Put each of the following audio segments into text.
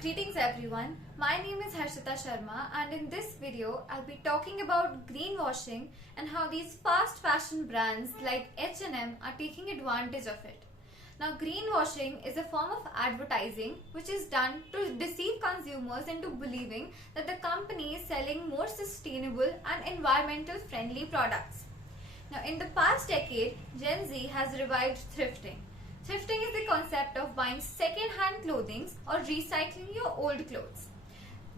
Greetings everyone, my name is Harshita Sharma and in this video I'll be talking about greenwashing and how these fast fashion brands like H&M are taking advantage of it. Now greenwashing is a form of advertising which is done to deceive consumers into believing that the company is selling more sustainable and environmental friendly products. Now in the past decade, Gen Z has revived thrifting. Thrifting is the concept of buying second-hand clothing or recycling your old clothes.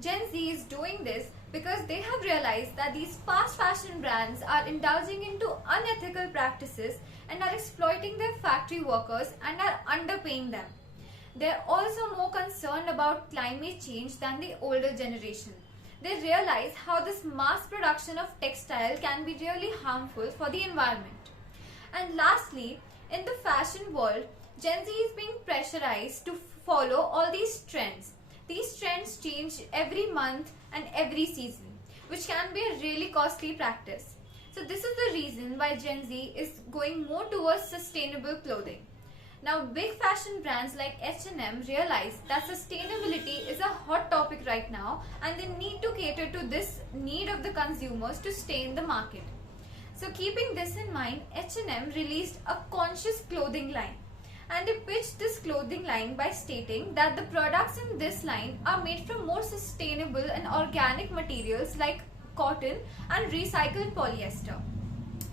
Gen Z is doing this because they have realized that these fast fashion brands are indulging into unethical practices and are exploiting their factory workers and are underpaying them. They are also more concerned about climate change than the older generation. They realize how this mass production of textile can be really harmful for the environment. And lastly, in the fashion world, Gen Z is being pressurized to follow all these trends. These trends change every month and every season, which can be a really costly practice. So this is the reason why Gen Z is going more towards sustainable clothing. Now big fashion brands like H&M realize that sustainability is a hot topic right now and they need to cater to this need of the consumers to stay in the market. So keeping this in mind, H&M released a conscious clothing line. And they pitched this clothing line by stating that the products in this line are made from more sustainable and organic materials like cotton and recycled polyester.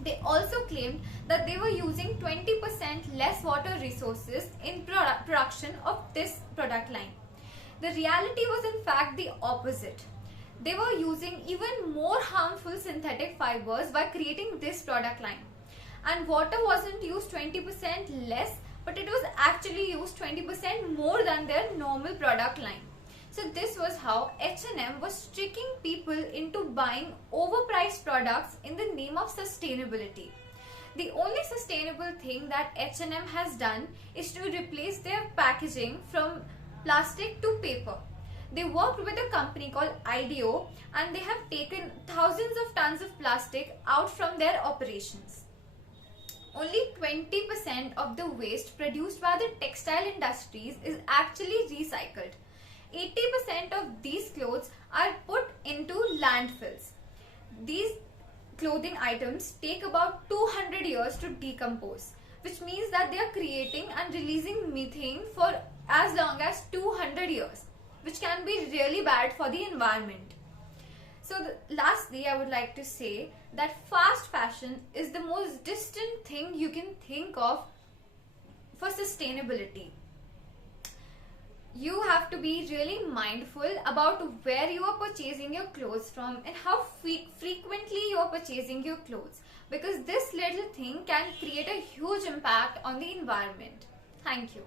They also claimed that they were using 20% less water resources in production of this product line. The reality was in fact the opposite. They were using even more harmful synthetic fibers by creating this product line. And water wasn't used 20% less, but it was actually used 20% more than their normal product line. So this was how H&M was tricking people into buying overpriced products in the name of sustainability. The only sustainable thing that H&M has done is to replace their packaging from plastic to paper. They worked with a company called IDEO and they have taken thousands of tons of plastic out from their operations. Only 20% of the waste produced by the textile industries is actually recycled. 80% of these clothes are put into landfills. These clothing items take about 200 years to decompose, which means that they are creating and releasing methane for as long as 200 years, which can be really bad for the environment. So lastly, I would like to say that fast fashion is the most distant thing you can think of for sustainability. You have to be really mindful about where you are purchasing your clothes from and how frequently you are purchasing your clothes, because this little thing can create a huge impact on the environment. Thank you.